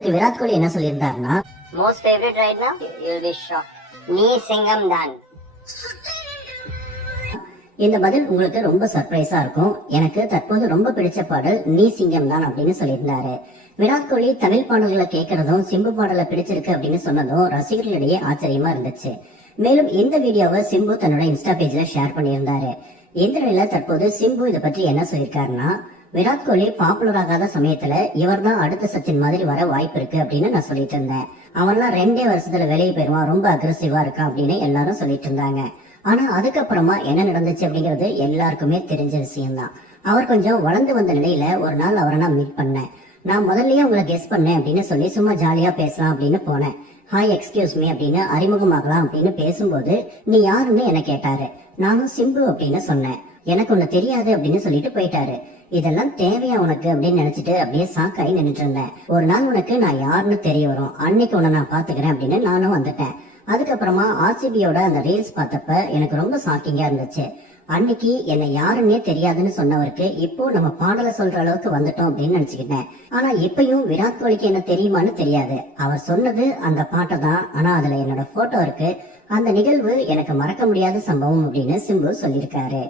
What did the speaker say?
விராட் கோலி என்ன சொல்லியிருந்தாருன்னா, most favorite right now you'll be shocked நீ சிங்கம் தான். இந்த பதில் உங்களுக்கு ரொம்ப சர்ப்ரைஸா இருக்கும். எனக்கு தற்போது ரொம்ப பிடிச்ச பாடல் நீ சிங்கம் தான் அப்படின்னு சொல்லியிருந்தாரு. விராட் கோலி தமிழ் பாடல்களை கேட்கறதும் சிம்பு பாடலை பிடிச்சிருக்கு அப்படின்னு சொன்னதும் ரசிகர்களிடையே ஆச்சரியமா இருந்துச்சு. மேலும் இந்த வீடியோவை சிம்பு தன்னோட இன்ஸ்டா பேஜ்ல ஷேர் பண்ணியிருந்தாரு. இந்த நிலையில தற்போது சிம்பு இதை பற்றி என்ன சொல்லியிருக்காருன்னா, விராட் கோலி பாப்புலர் ஆகாத சமயத்துல இவர் தான் அடுத்த சச்சின் மாதிரி வர வாய்ப்பு இருக்கு அப்படின்னு நான் சொல்லிட்டு இருந்தேன். அவன்லாம் 2 வருஷத்துல வெளியே போயிருவான், ரொம்ப அக்ரெசிவா இருக்கான் அப்படின்னு எல்லாரும் சொல்லிட்டு இருந்தாங்க. ஆனா அதுக்கப்புறமா என்ன நடந்துச்சு அப்படிங்கிறது எல்லாருக்குமே தெரிஞ்ச விஷயம்தான். அவர் கொஞ்சம் வளர்ந்து வந்த நிலையில ஒரு நாள் அவரை நான் மீட் பண்ணேன். நான் முதல்லயே உங்களை கெஸ் பண்ணேன் அப்படின்னு சொல்லி சும்மா ஜாலியா பேசலாம் அப்படின்னு போனேன். ஹாய் எக்ஸ்கியூஸ் மீ அப்படின்னு அறிமுகமாகலாம் அப்படின்னு பேசும்போது நீ யாருன்னு என்ன கேட்டாரு. நானும் சிம்பு அப்படின்னு சொன்னேன். எனக்கு ஒண்ணு தெரியாது அப்படின்னு சொல்லிட்டு போயிட்டாரு. இதெல்லாம் தேவையா உனக்கு அப்படின்னு நினைச்சிட்டு அப்படியே சாக்காய் நின்றுட்டு இருந்தேன். ஒரு நாள் உனக்கு நான் யாருன்னு தெரிய வரும், அன்னைக்கு உன்னை நான் பாத்துக்கிறேன் அப்படின்னு நானும் வந்துட்டேன். அதுக்கப்புறமா ஆர்சிபியோட அந்த ரீல்ஸ் பார்த்தப்ப எனக்கு ரொம்ப ஷாக்கிங்கா இருந்துச்சு. அன்னைக்கு என்ன யாருன்னே தெரியாதுன்னு சொன்னவருக்கு இப்போ நம்ம பாடலை சொல்ற அளவுக்கு வந்துட்டோம் அப்படின்னு நினைச்சுக்கிட்டேன். ஆனா இப்பயும் விராட் கோலிக்கு என்ன தெரியுமான்னு தெரியாது. அவர் சொன்னது அந்த பாட்டை தான், ஆனா அதுல என்னோட போட்டோ இருக்கு. அந்த நிகழ்வு எனக்கு மறக்க முடியாத சம்பவம் அப்படின்னு சிம்பு சொல்லியிருக்காரு.